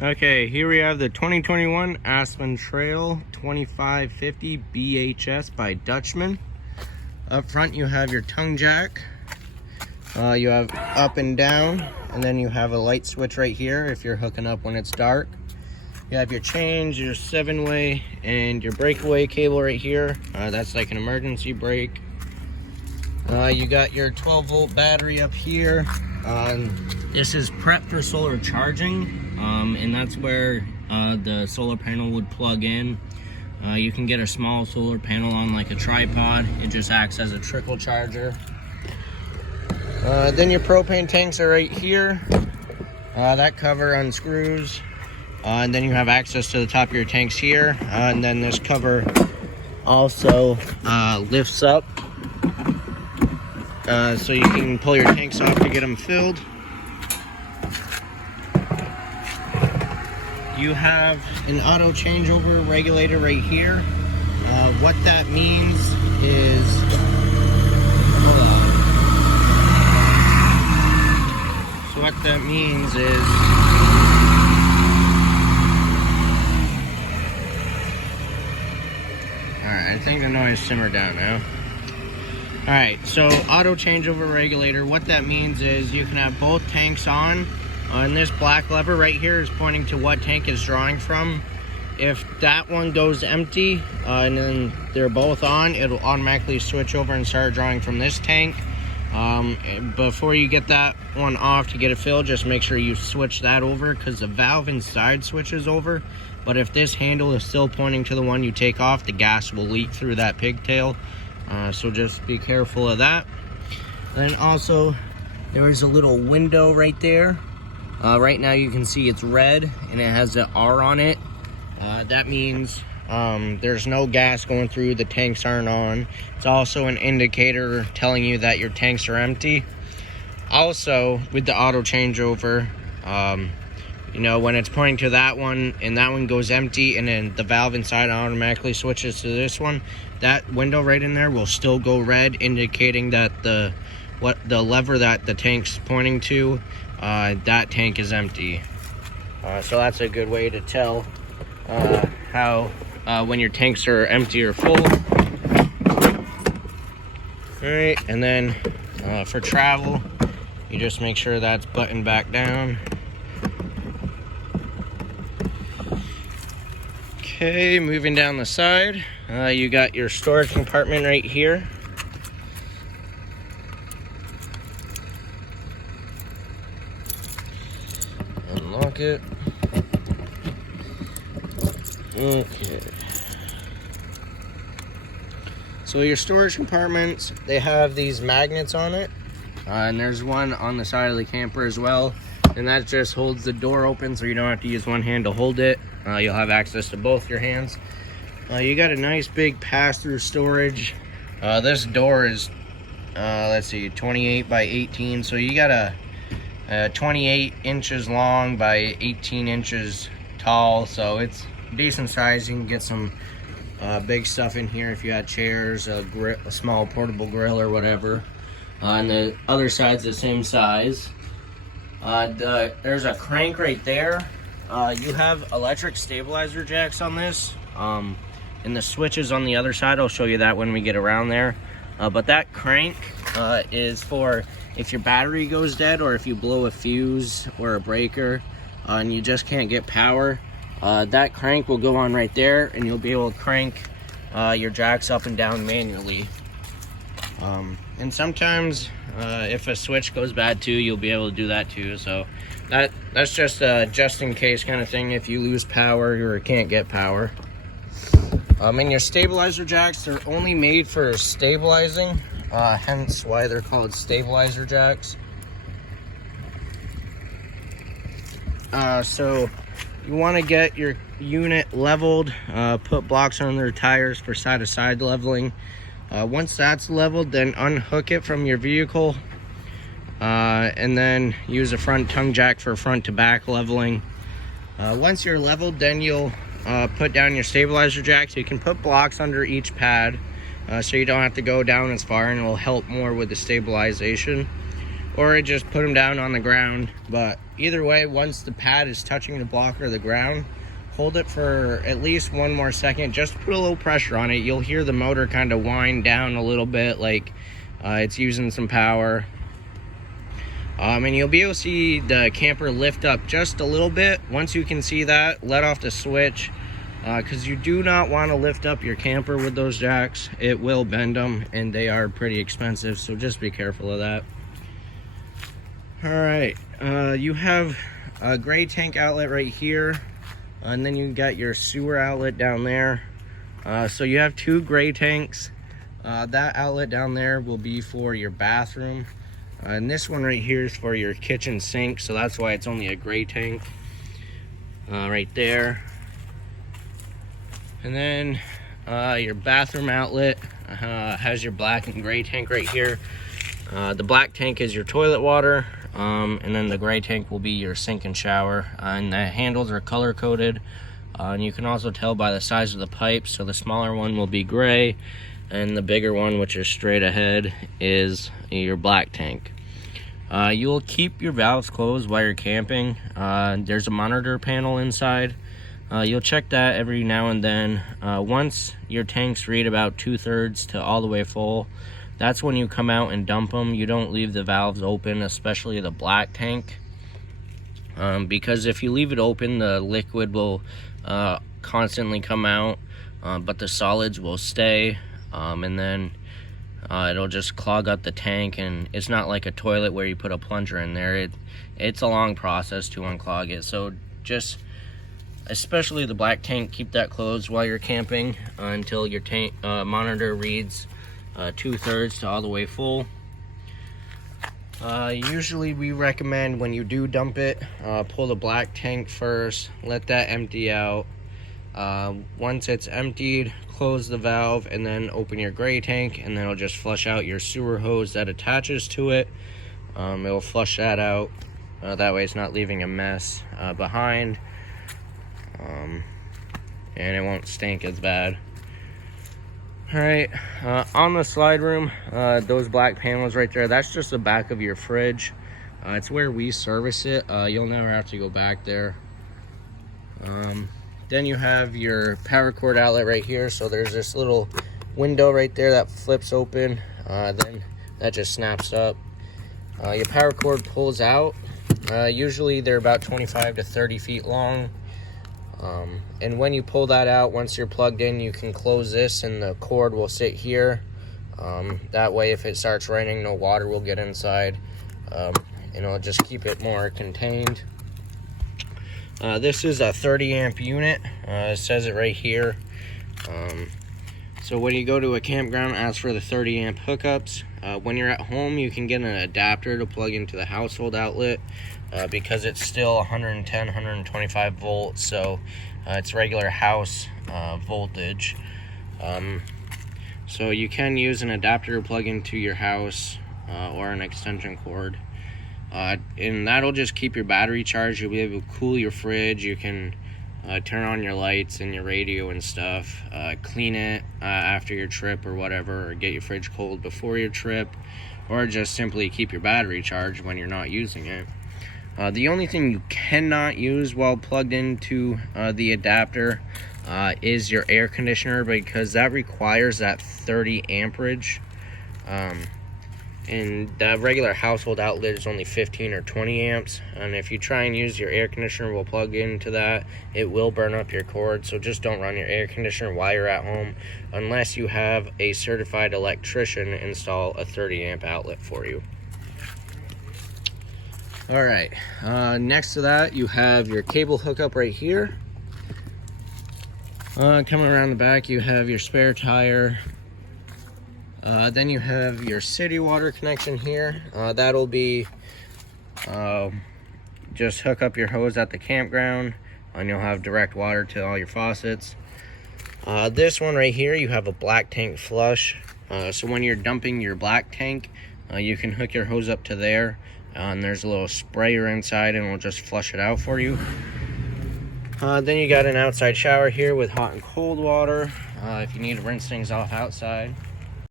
Okay, here we have the 2021 Aspen Trail 2550 BHS by Dutchman. Up front you have your tongue jack. You have up and down, and then you have a light switch right here if you're hooking up when it's dark. You have your change, your 7-way, and your breakaway cable right here. That's like an emergency brake. You got your 12-volt battery up here. This is prep for solar charging, and that's where the solar panel would plug in. You can get a small solar panel on like a tripod. It just acts as a trickle charger. Then your propane tanks are right here. That cover unscrews. And then you have access to the top of your tanks here. And then this cover also lifts up. So you can pull your tanks off to get them filled. You have an auto changeover regulator right here. What that means is, hold on. So what that means is, alright, I think the noise simmered down now. Alright, so auto changeover regulator, what that means is you can have both tanks on. And this black lever right here is pointing to what tank is drawing from. If that one goes empty and then they're both on, it'll automatically switch over and start drawing from this tank. Before you get that one off to get it filled, just make sure you switch that over, because the valve inside switches over. But if this handle is still pointing to the one you take off, the gas will leak through that pigtail. So just be careful of that. Then also, there is a little window right there. Right now you can see it's red and it has an R on it. That means there's no gas going through, the tanks aren't on. It's also an indicator telling you that your tanks are empty. Also, with the auto changeover, you know, when it's pointing to that one and that one goes empty and then the valve inside automatically switches to this one, that window right in there will still go red, indicating that the lever that the tank's pointing to, that tank is empty. So that's a good way to tell how when your tanks are empty or full. Alright, and then for travel, you just make sure that's buttoned back down. Okay, moving down the side, you got your storage compartment right here. Unlock it. Okay. So your storage compartments, they have these magnets on it. And there's one on the side of the camper as well. And that just holds the door open, so you don't have to use one hand to hold it. You'll have access to both your hands. You got a nice big pass-through storage. This door is, let's see, 28 by 18. So you got a 28 inches long by 18 inches tall. So it's decent size. You can get some big stuff in here if you had chairs, a small portable grill or whatever. And the other side's the same size. There's a crank right there. You have electric stabilizer jacks on this, and the switches on the other side. I'll show you that when we get around there. But that crank is for if your battery goes dead, or if you blow a fuse or a breaker and you just can't get power. That crank will go on right there, and you'll be able to crank your jacks up and down manually. And sometimes if a switch goes bad too, you'll be able to do that too. So that's just a just in case kind of thing if you lose power or can't get power. And your stabilizer jacks, they're only made for stabilizing, hence why they're called stabilizer jacks. So you want to get your unit leveled, put blocks on their tires for side-to-side leveling. Once that's leveled, then unhook it from your vehicle, and then use a front tongue jack for front to back leveling. Once you're leveled, then you'll put down your stabilizer jack. So you can put blocks under each pad, so you don't have to go down as far, and it will help more with the stabilization. or just put them down on the ground. But either way, once the pad is touching the block or the ground, hold it for at least 1 more second. Just put a little pressure on it. You'll hear the motor kind of wind down a little bit, like it's using some power. And you'll be able to see the camper lift up just a little bit. Once you can see that, let off the switch, because you do not want to lift up your camper with those jacks. It will bend them, and they are pretty expensive, so just be careful of that. All right, you have a gray tank outlet right here, and then you got your sewer outlet down there. So you have 2 gray tanks. That outlet down there will be for your bathroom. And this one right here is for your kitchen sink, so that's why it's only a gray tank right there. And then your bathroom outlet has your black and gray tank right here. The black tank is your toilet water, and then the gray tank will be your sink and shower. And the handles are color coded, and you can also tell by the size of the pipe. So the smaller one will be gray, and the bigger one, which is straight ahead, is your black tank. You'll keep your valves closed while you're camping. There's a monitor panel inside. You'll check that every now and then. Once your tanks read about 2/3 to all the way full, that's when you come out and dump them. You don't leave the valves open, especially the black tank, because if you leave it open, the liquid will constantly come out, but the solids will stay. And then it'll just clog up the tank, and it's not like a toilet where you put a plunger in there. It's a long process to unclog it. So just, especially the black tank, keep that closed while you're camping until your tank monitor reads 2/3 to all the way full. Usually we recommend when you do dump it, pull the black tank first, let that empty out. Once it's emptied, close the valve, and then open your gray tank, and then it'll just flush out your sewer hose that attaches to it. It'll flush that out. That way it's not leaving a mess behind, and it won't stink as bad. All right, on the slide room, those black panels right there, that's just the back of your fridge. It's where we service it. You'll never have to go back there. Then you have your power cord outlet right here. So there's this little window right there that flips open. Then that just snaps up. Your power cord pulls out. Usually they're about 25 to 30 feet long. And when you pull that out, once you're plugged in, you can close this and the cord will sit here. That way, if it starts raining, no water will get inside. And it'll just keep it more contained. This is a 30 amp unit. It says it right here. So when you go to a campground, ask for the 30 amp hookups. When you're at home, you can get an adapter to plug into the household outlet, because it's still 110, 125 volts. So it's regular house voltage. So you can use an adapter to plug into your house, or an extension cord. And that'll just keep your battery charged. You'll be able to cool your fridge. You can turn on your lights and your radio and stuff. Clean it after your trip or whatever, or get your fridge cold before your trip, or just simply keep your battery charged when you're not using it. The only thing you cannot use while plugged into the adapter is your air conditioner, because that requires that 30 amperage. And the regular household outlet is only 15 or 20 amps. And if you try and use your air conditioner while plugged into that, it will burn up your cord. So just don't run your air conditioner while you're at home, unless you have a certified electrician install a 30 amp outlet for you. All right, next to that, you have your cable hookup right here. Coming around the back, you have your spare tire. Then you have your city water connection here. That'll be just hook up your hose at the campground, and you'll have direct water to all your faucets. This one right here, you have a black tank flush. So when you're dumping your black tank, you can hook your hose up to there, and there's a little sprayer inside, and we'll just flush it out for you. Then you got an outside shower here with hot and cold water, if you need to rinse things off outside.